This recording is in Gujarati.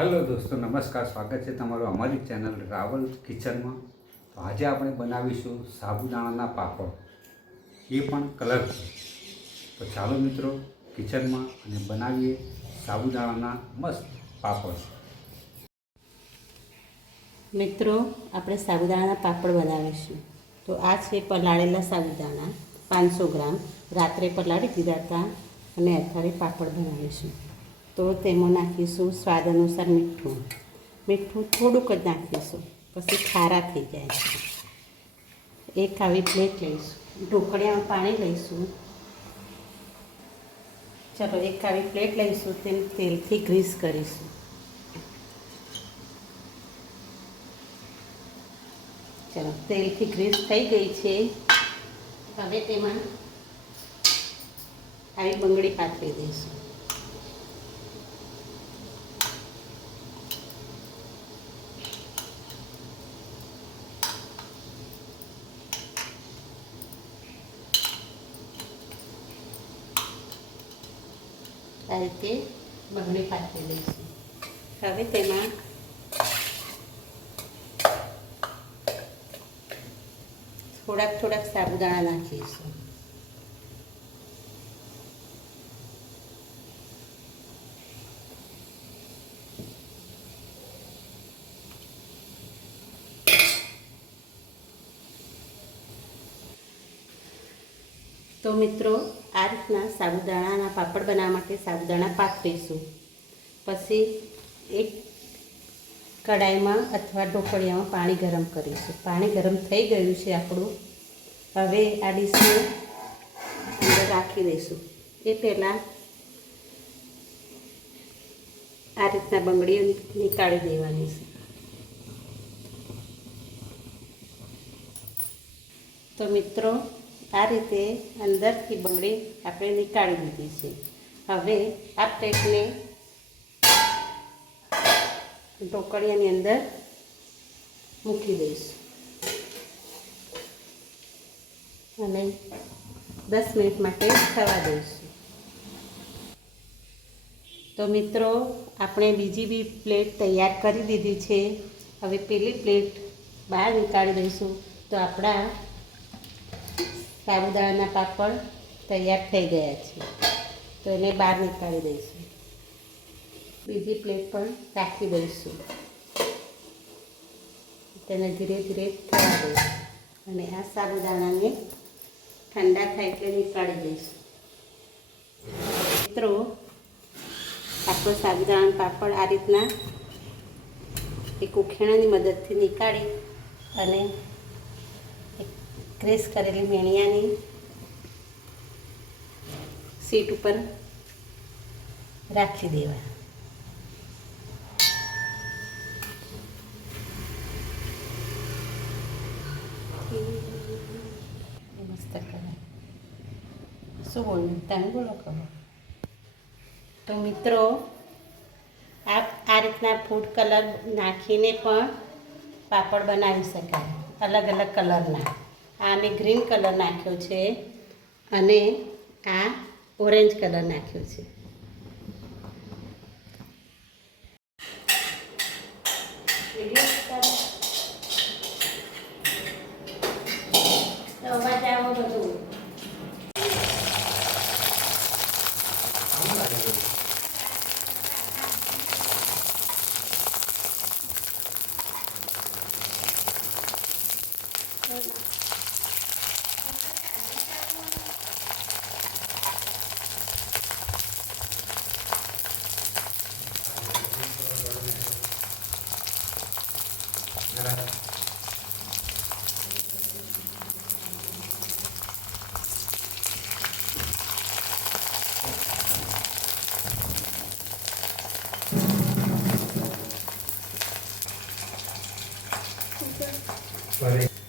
હેલો દોસ્તો, નમસ્કાર. સ્વાગત છે તમારું અમારી ચેનલ રાવલ કિચનમાં. તો આજે આપણે બનાવીશું સાબુદાણાના પાપડ, એ પણ કલરફુલ. તો ચાલો મિત્રો કિચનમાં અને બનાવીએ સાબુદાણાના મસ્ત પાપડ. મિત્રો, આપણે સાબુદાણાના પાપડ બનાવીશું. તો આ છે પલાળેલા સાબુદાણા 500 ગ્રામ. રાત્રે પલાળી દીધા હતા અને અત્યારે પાપડ બનાવીશું. તો તેમાં નાખીશું સ્વાદ અનુસાર મીઠું થોડુંક જ નાખીશું, પછી ખારા થઈ જાય છે. એક આવી પ્લેટ લઈશું, ઢોકળિયામાં પાણી લઈશું. ચલો, એક આવી પ્લેટ લઈશું, તેને તેલથી ગ્રીસ કરીશું. ચલો, તેલથી ગ્રીસ થઈ ગઈ છે. હવે તેમાં આવી બંગડી પાથરી દઈશું. આ રીતે બંગડી પાથરી દઈશું. હવે તેમાં થોડાક સાબુદાણા નાખીશું. તો મિત્રો, આ રીતના સાબુદાણાના પાપડ બનાવવા માટે સાબુદાણા પાથરીશું. પછી એક કડાઈમાં અથવા ઢોકળિયામાં પાણી ગરમ કરીશું. પાણી ગરમ થઈ ગયું છે આપણું. હવે આ ડીશને અંદર રાખી દઈશું. એ પહેલાં આ રીતના બંગડીઓ નીકાળી દેવાની છે. તો મિત્રો, આ રીતે અંદરથી બંગડી આપણે નીકાળી દીધી છે. હવે આ પ્લેટને ઢોકળિયાની અંદર મૂકી દઈશું અને 10 મિનિટ માટે થવા દઈશું. તો મિત્રો, આપણે બીજી બી પ્લેટ તૈયાર કરી દીધી છે. હવે પેલી પ્લેટ બહાર નીકાળી દઈશું. તો આપણા સાબુદાણાના પાપડ તૈયાર થઈ ગયા છે. તો એને બહાર નીકાળી દઈશું. બીજી પ્લેટ પણ રાખી દઈશું. તેને ધીરે ધીરે થવા દઈશું અને આ સાબુદાણાને ઠંડા થાય એટલે નીકાળી દઈશું. મિત્રો, આપણો સાબુદાણાનો પાપડ આ રીતના એક ઉખેણાની મદદથી નીકાળી અને ગ્રેસ કરેલી મેણિયાની સીટ ઉપર રાખી દેવા. મસ્ત કલર. શું બોલું? તમે બોલો ખબર. તો મિત્રો, આ રીતના ફૂડ કલર નાખીને પણ પાપડ બનાવી શકાય, અલગ અલગ કલરના. આને ગ્રીન કલર નાખ્યો છે અને આ ઓરેન્જ કલર નાખ્યો છે. અવાજ આવો બધું. Sorry.